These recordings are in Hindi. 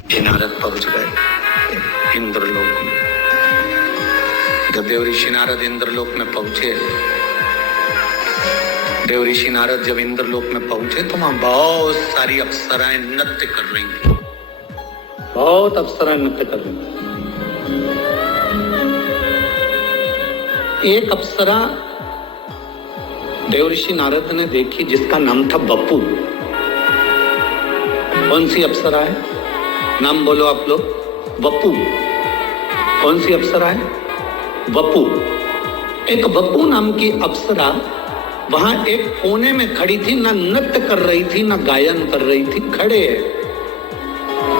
नारद पहुंच गए इंद्रलोक में। जब देवऋषि नारद इंद्रलोक में पहुंचे, देवऋषि नारद जब इंद्रलोक में पहुंचे तो वहां बहुत सारी अप्सराएं नृत्य कर रही थी। बहुत अप्सराएं नृत्य कर रही थी। एक अप्सरा देवऋषि नारद ने देखी जिसका नाम था बपू। कौन सी अप्सरा है? नाम बोलो आप लोग। बपू। कौन सी अप्सरा है? बपू। एक बपू नाम की अप्सरा वहां एक कोने में खड़ी थी, ना नृत्य कर रही थी ना गायन कर रही थी, खड़े है,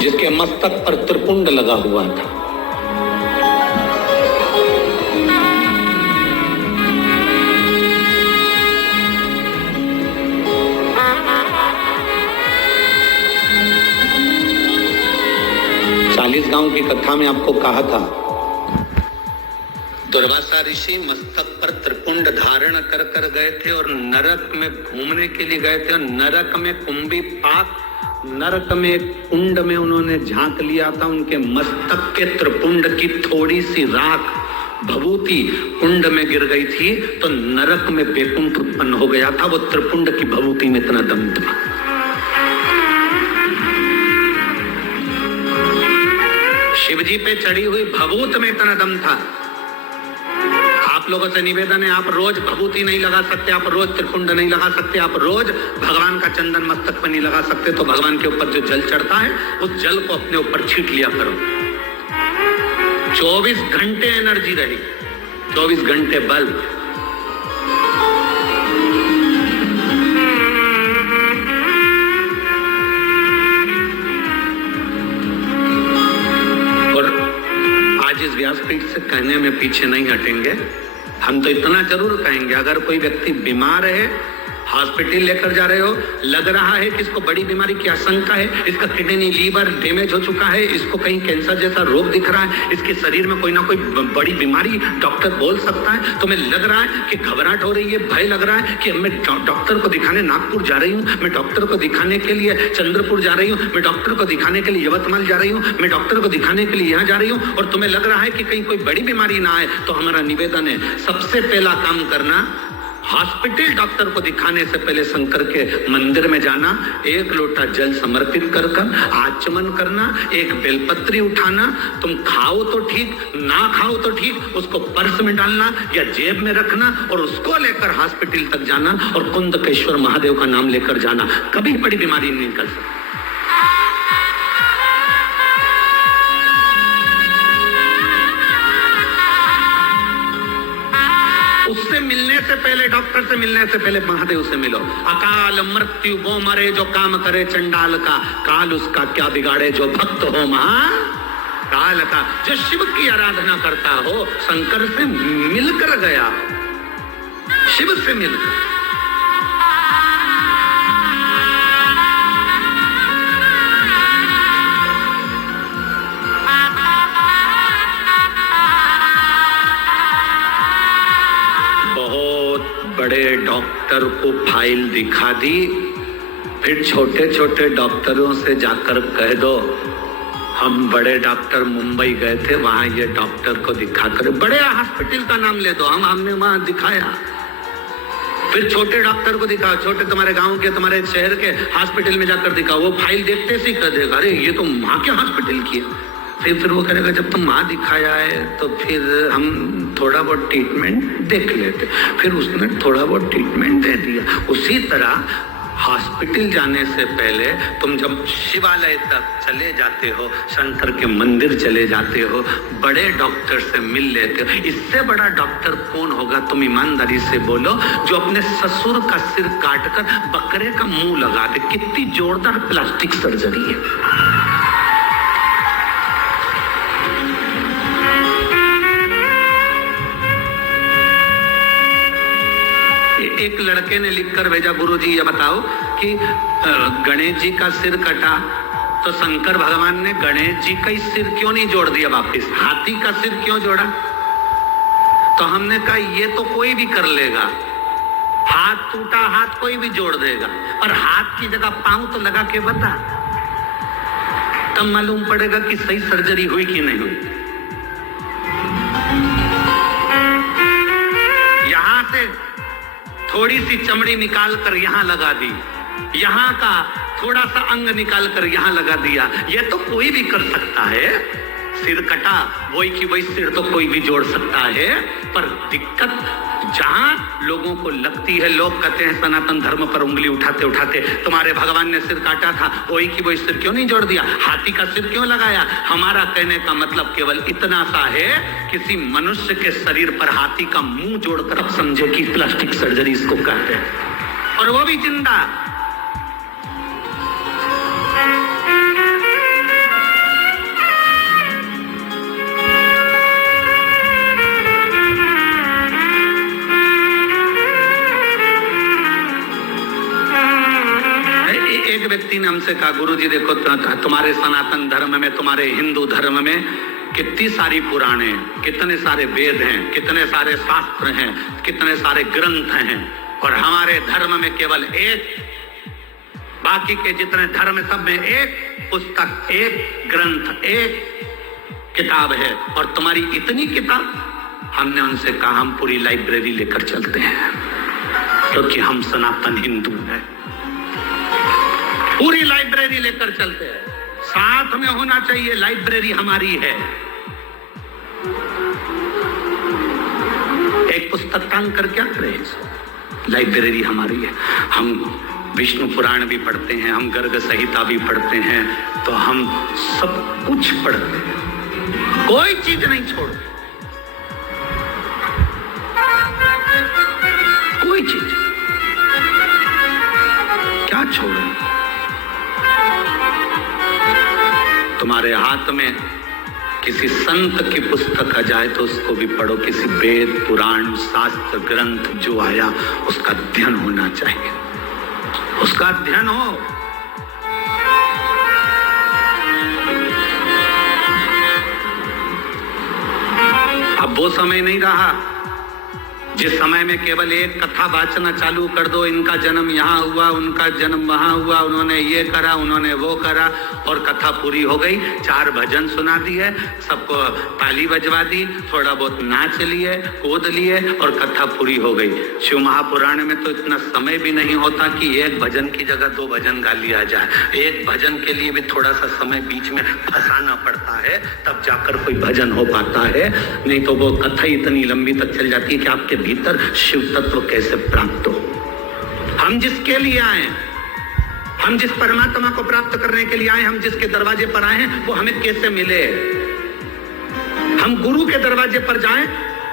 जिसके मस्तक पर त्रिपुंड लगा हुआ था। गांव की कथा में आपको कहा था, दुर्वासा ऋषि मस्तक पर त्रिपुंड धारण कर कर गए थे और नरक में घूमने के लिए गए थे। और नरक में कुंभी पाक, नरक में कुंड में उन्होंने झांक लिया था। उनके मस्तक के त्रिपुंड की थोड़ी सी राख भभूति कुंड में गिर गई थी तो नरक में बेकुंठ उत्पन्न हो गया था। वो त्रिपुंड की भभूति में इतना दम था। शिवजी पे चढ़ी हुई भभूत में इतना दम था। आप लोगों से निवेदन है, आप रोज भभूति नहीं लगा सकते, आप रोज त्रिपुंड नहीं लगा सकते, आप रोज भगवान का चंदन मस्तक पर नहीं लगा सकते, तो भगवान के ऊपर जो जल चढ़ता है उस जल को अपने ऊपर छींट लिया करो। 24 घंटे एनर्जी रही, 24 घंटे बल। इस व्यासपीठ से कहने में पीछे नहीं हटेंगे। हम तो इतना जरूर कहेंगे, अगर कोई व्यक्ति बीमार है, हॉस्पिटल लेकर जा रहे हो, लग रहा है कि इसको बड़ी बीमारी की आशंका है, इसका किडनी लीवर डैमेज हो चुका है, इसको कहीं कैंसर जैसा रोग दिख रहा है, इसके शरीर में कोई ना कोई बड़ी बीमारी डॉक्टर बोल सकता है, तुम्हें लग रहा है कि घबराहट हो रही है, भय लग रहा है कि मैं डॉक्टर को दिखाने नागपुर जा रही हूँ, मैं डॉक्टर को दिखाने के लिए चंद्रपुर जा रही हूँ, मैं डॉक्टर को दिखाने के लिए यवतमाल जा रही हूँ, मैं डॉक्टर को दिखाने के लिए यहाँ जा रही हूँ, और तुम्हें लग रहा है कि कहीं कोई बड़ी बीमारी ना आए, तो हमारा निवेदन है, सबसे पहला काम करना, हॉस्पिटल डॉक्टर को दिखाने से पहले शंकर के मंदिर में जाना, एक लोटा जल समर्पित कर कर आचमन करना, एक बेलपत्री उठाना, तुम खाओ तो ठीक, ना खाओ तो ठीक, उसको पर्स में डालना या जेब में रखना और उसको लेकर हॉस्पिटल तक जाना और कुंदकेश्वर महादेव का नाम लेकर जाना। कभी बड़ी बीमारी नहीं निकल सकती। उससे मिलने से पहले, डॉक्टर से मिलने से पहले महादेव से मिलो। अकाल मृत्यु वो मरे जो काम करे चंडाल का, काल उसका क्या बिगाड़े जो भक्त हो महाकाल का। जो शिव की आराधना करता हो, शंकर से मिलकर गया, शिव से मिलकर। बड़े डॉक्टर को फाइल दिखा दी, फिर छोटे छोटे डॉक्टरों से जाकर कह दो हम बड़े डॉक्टर मुंबई गए थे, वहां ये डॉक्टर को दिखाकर, बड़े हॉस्पिटल का नाम ले दो, हमने वहां दिखाया। फिर छोटे डॉक्टर को दिखाओ, छोटे तुम्हारे गांव के, तुम्हारे शहर के हॉस्पिटल में जाकर दिखाओ। वो फाइल देखते से कह देगा अरे ये तो माँ के हॉस्पिटल की है। फिर वो करेगा जब तुम माँ दिखाया है तो फिर हम थोड़ा बहुत ट्रीटमेंट देख लेते। फिर उसने थोड़ा बहुत ट्रीटमेंट दे दिया। उसी तरह हॉस्पिटल जाने से पहले तुम जब शिवालय तक चले जाते हो, शंकर के मंदिर चले जाते हो, बड़े डॉक्टर से मिल लेते हो। इससे बड़ा डॉक्टर कौन होगा? तुम ईमानदारी से बोलो, जो अपने ससुर का सिर काटकर बकरे का मुंह लगा दे। कितनी जोरदार प्लास्टिक सर्जरी है। एक लड़के ने लिखकर भेजा, गुरुजी ये बताओ कि गणेश जी का सिर कटा तो शंकर भगवान ने गणेश जी का सिर क्यों नहीं जोड़ दिया वापिस, हाथी का सिर क्यों जोड़ा? तो हमने कहा ये तो कोई भी कर लेगा, हाथ टूटा हाथ कोई भी जोड़ देगा, और हाथ की जगह पांव तो लगा के बता। तब मालूम पड़ेगा कि सही सर्जरी हुई कि नहीं हुई। यहां से थोड़ी सी चमड़ी निकाल कर यहां लगा दी, यहां का थोड़ा सा अंग निकाल कर यहां लगा दिया, ये तो कोई भी कर सकता है। सिर कटा, वही की वही सिर तो कोई भी जोड़ सकता है। पर दिक्कत जहां लोगों को लगती है, लोग कहते हैं सनातन धर्म पर उंगली उठाते उठाते, तुम्हारे भगवान ने सिर काटा था, वही की वही सिर क्यों नहीं जोड़ दिया, हाथी का सिर क्यों लगाया। हमारा कहने का मतलब केवल इतना सा है, किसी मनुष्य के शरीर पर हाथी का मुंह जोड़कर अब समझे कि प्लास्टिक सर्जरी इसको कहते हैं, और वो भी जिंदा। एक व्यक्ति ने हमसे कहा, गुरुजी देखो तुम्हारे सनातन धर्म में, तुम्हारे हिंदू धर्म में कितनी सारी पुराणे हैं, कितने सारे वेद हैं, कितने सारे शास्त्र हैं, कितने सारे ग्रंथ हैं, और हमारे धर्म में केवल एक, बाकी के जितने धर्म सब में एक पुस्तक, एक ग्रंथ, एक किताब है, और तुम्हारी इतनी किताब। हमने उनसे कहा हम पूरी लाइब्रेरी लेकर चलते हैं, क्योंकि हम सनातन हिंदू हैं। पूरी लाइब्रेरी लेकर चलते हैं, साथ में होना चाहिए, लाइब्रेरी हमारी है। एक पुस्तक टांग कर क्या करें, लाइब्रेरी हमारी है। हम विष्णु पुराण भी पढ़ते हैं, हम गर्ग संहिता भी पढ़ते हैं, तो हम सब कुछ पढ़ते हैं, कोई चीज नहीं छोड़ते, कोई चीज क्या छोड़े। तुम्हारे हाथ में किसी संत की पुस्तक आ जाए तो उसको भी पढ़ो, किसी वेद पुराण शास्त्र ग्रंथ जो आया उसका अध्ययन होना चाहिए, उसका अध्ययन हो। अब वो समय नहीं रहा जिस समय में केवल एक कथा वाचना चालू कर दो, इनका जन्म यहाँ हुआ, उनका जन्म वहां हुआ, उन्होंने ये करा, उन्होंने वो करा, और कथा पूरी हो गई। 4 भजन सुना दिए, सबको ताली बजवा दी, थोड़ा बहुत नाच लिए, कूद लिए, और कथा पूरी हो गई। शिव महापुराण में तो इतना समय भी नहीं होता कि एक भजन की जगह 2 भजन गा लिया जाए। एक भजन के लिए भी थोड़ा सा समय बीच में फंसाना पड़ता है, तब जाकर कोई भजन हो पाता है, नहीं तो वो कथा इतनी लंबी तक चल जाती है कि आपके भीतर शिव तत्व कैसे प्राप्त हो। हम जिसके लिए आए, हम जिस परमात्मा को प्राप्त करने के लिए आए, हम जिसके दरवाजे पर आए हैं, वो हमें कैसे मिले। हम गुरु के दरवाजे पर जाएं,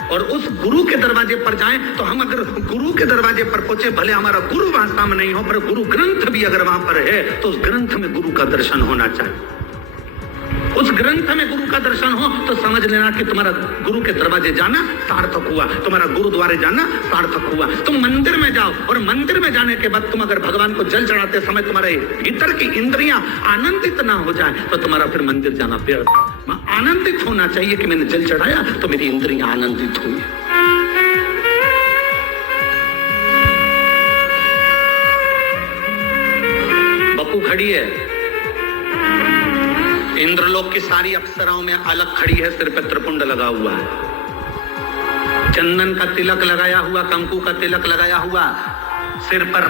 और उस गुरु के दरवाजे पर जाएं, तो हम अगर गुरु के दरवाजे पर पहुंचे, भले हमारा गुरु वहां सामने नहीं हो, पर गुरु ग्रंथ भी अगर वहां पर है, तो उस ग्रंथ में गुरु का दर्शन होना चाहिए। उस ग्रंथ में गुरु का दर्शन हो तो समझ लेना कि तुम्हारा गुरु के दरवाजे जाना सार्थक हुआ, तुम्हारा गुरुद्वारे जाना सार्थक हुआ। तुम मंदिर में जाओ, और मंदिर में जाने के बाद तुम अगर भगवान को जल चढ़ाते समय तुम्हारे भीतर की इंद्रियां आनंदित ना हो जाए, तो तुम्हारा फिर मंदिर जाना व्यर्थ। आनंदित होना चाहिए कि मैंने जल चढ़ाया तो मेरी इंद्रियां आनंदित हुई। बपू खड़ी है, इंद्रलोक की सारी अप्सराओं में अलग खड़ी है, सिर पे त्रिपुंड लगा हुआ है, चंदन का तिलक लगाया हुआ, कंकु का तिलक लगाया हुआ, सिर पर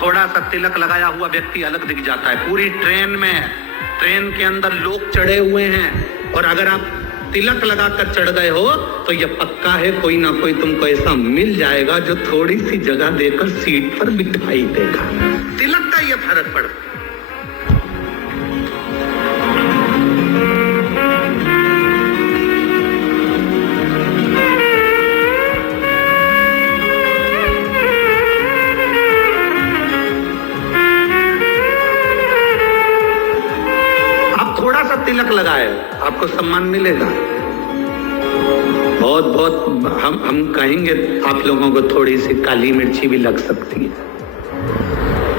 थोड़ा सा तिलक लगाया हुआ व्यक्ति अलग दिख जाता है। पूरी ट्रेन में, ट्रेन के अंदर लोग चढ़े हुए हैं, और अगर आप तिलक लगाकर चढ़ गए हो तो यह पक्का है कोई ना कोई तुमको ऐसा मिल जाएगा जो थोड़ी सी जगह देकर सीट पर बिठाई देगा। तिलक का यह फर्क पड़ता है। तिलक लगाए, आपको सम्मान मिलेगा। बहुत बहुत हम कहेंगे आप लोगों को थोड़ी सी काली मिर्ची भी लग सकती है,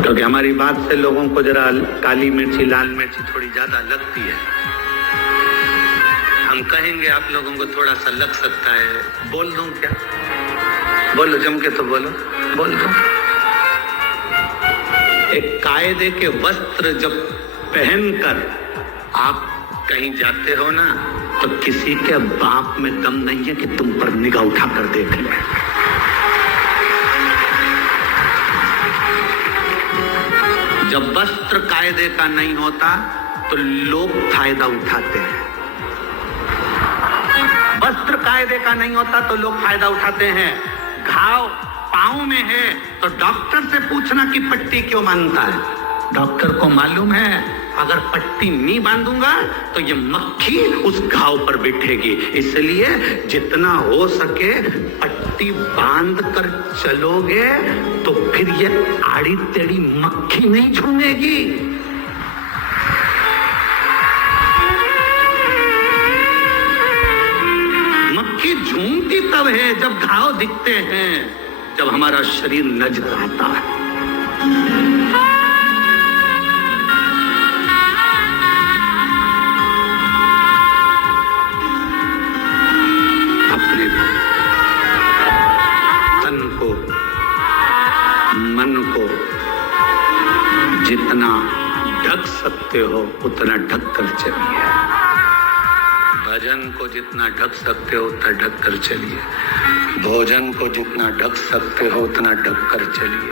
क्योंकि हमारी बात से लोगों को जरा काली मिर्ची, लाल मिर्ची थोड़ी ज्यादा लगती है। हम कहेंगे आप लोगों को थोड़ा सा लग सकता है। बोल दूं क्या? बोलो, जम के तो बोलो, बोल दो। एक कायदे के वस्त्र जब पहनकर आप कहीं जाते हो ना तो किसी के बाप में दम नहीं है कि तुम पर निगाह उठाकर देख ले। जब वस्त्र कायदे का नहीं होता तो लोग फायदा उठाते हैं। वस्त्र कायदे का नहीं होता तो लोग फायदा उठाते हैं। घाव पांव में है तो डॉक्टर से पूछना कि पट्टी क्यों बांधता है। डॉक्टर को मालूम है अगर पट्टी नहीं बांधूंगा तो ये मक्खी उस घाव पर बैठेगी, इसलिए जितना हो सके पट्टी बांध कर चलोगे तो फिर ये आड़ी टेढ़ी मक्खी नहीं झूमेगी। मक्खी झूमती तब है जब घाव दिखते हैं, जब हमारा शरीर नजर आता है। अपने तन को, मन को जितना ढक सकते हो उतना ढक कर चलिए। भजन को जितना ढक सकते हो उतना ढक कर चलिए। भोजन को जितना ढक सकते हो उतना ढक कर चलिए।